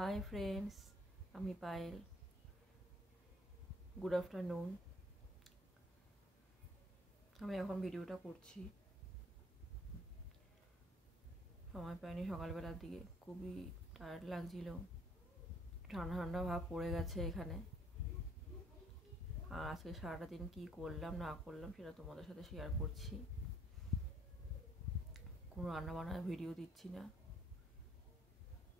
Hi friends, আমি Payel. Good afternoon. আমি এখন ভিডিওটা করছি, সময় পাইনি সকালবেলার দিকে, খুবই টায়ার্ড লাগছিল, ঠান্ডা ঠান্ডা ভাব পড়ে গেছে এখানে। আর আজকে সারাটা দিন কী করলাম না করলাম সেটা তোমাদের সাথে শেয়ার করছি। কোনো রান্নাবান্নার ভিডিও দিচ্ছি না,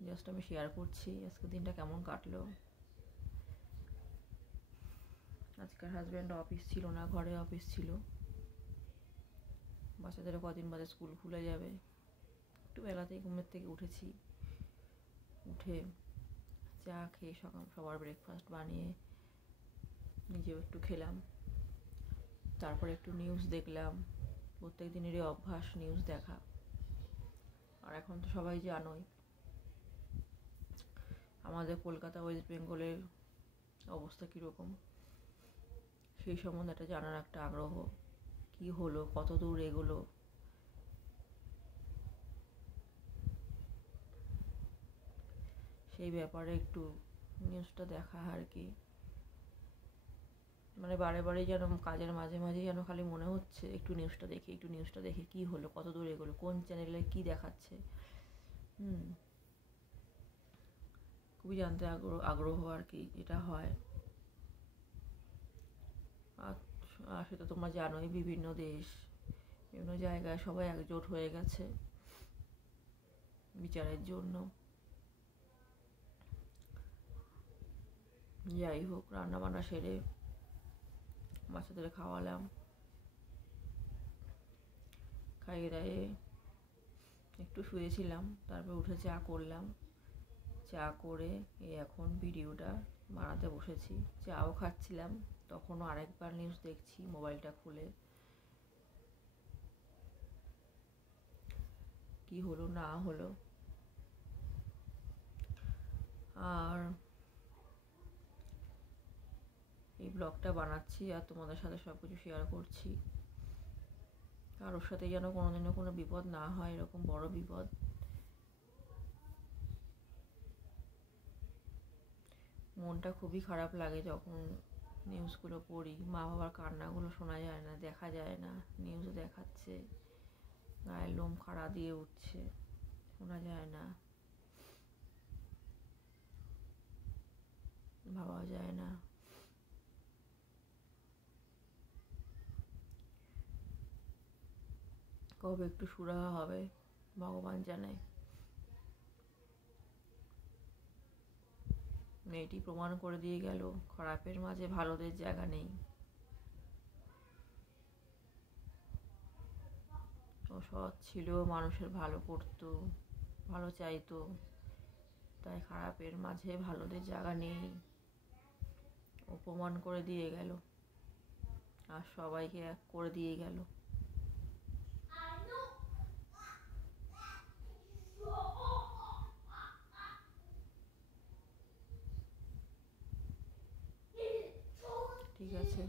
জাস্ট আমি শেয়ার করছি আজকে দিনটা কেমন কাটলো। আজকের হাজব্যান্ড অফিস ছিল না, ঘরে অফিস ছিল। বাচ্চাদের কদিন বাদে স্কুল খুলে যাবে। একটু বেলাতেই ঘুমের থেকে উঠেছি, উঠে চা খেয়ে সবার ব্রেকফাস্ট বানিয়ে নিজেও একটু খেলাম। তারপর একটু নিউজ দেখলাম, প্রত্যেক দিনেরই অভ্যাস নিউজ দেখা। আর এখন তো সবাই জানোই আমাদের কলকাতা ওয়েস্ট বেঙ্গলের অবস্থা কীরকম, সেই সম্বন্ধে একটা জানার একটা আগ্রহ। কি হলো, কত দূর এগোলো, সেই ব্যাপারে একটু নিউজটা দেখা আর কি। মানে বারে বারে যেন কাজের মাঝে মাঝে যেন খালি মনে হচ্ছে একটু নিউজটা দেখি কি হলো, কত দূর এগোলো, কোন চ্যানেলে কি দেখাচ্ছে। খুবই জানতে আগ্রহ আর কি এটা হয়। আর সেটা তোমরা জানোই, বিভিন্ন দেশ, বিভিন্ন জায়গায় সবাই একজোট হয়ে গেছে বিচারের জন্য। যাই হোক, রান্নাবান্না সেরে বাচ্চাদের খাওয়ালাম, খাইয়ে দাইয়ে একটু শুয়েছিলাম, তারপর উঠে চা করলাম। চা করে এখন ভিডিওটা বানাতে বসেছি। চাও খাচ্ছিলাম, তখনও আরেকবার নিউজ দেখছি মোবাইলটা খুলে, কি হলো না হলো। আর এই ব্লগটা বানাচ্ছি আর তোমাদের সাথে সব কিছু শেয়ার করছি। কারোর সাথে যেন কোনোদিনও কোনো বিপদ না হয়, এরকম বড় বিপদ। মনটা খুবই খারাপ লাগে যখন নিউজগুলো পড়ি। মা বাবার কান্নাগুলো শোনা যায় না, দেখা যায় না, নিউজে দেখাচ্ছে, গায়ের লোম খাড়া দিয়ে উঠছে, শোনা যায় না, ভাবা যায় না। কবে একটু সুরাহা হবে ভগবান জানে। মেয়েটি প্রমাণ করে দিয়ে গেল খারাপের মাঝে ভালোদের জায়গা নেই। ও সৎ ছিল, মানুষের ভালো করতো, ভালো চাইতো, তাই খারাপের মাঝে ভালোদের জায়গা নেই। ও প্রমাণ করে দিয়ে গেল, আর সবাইকে এক করে দিয়ে গেল। ঠিক আছে।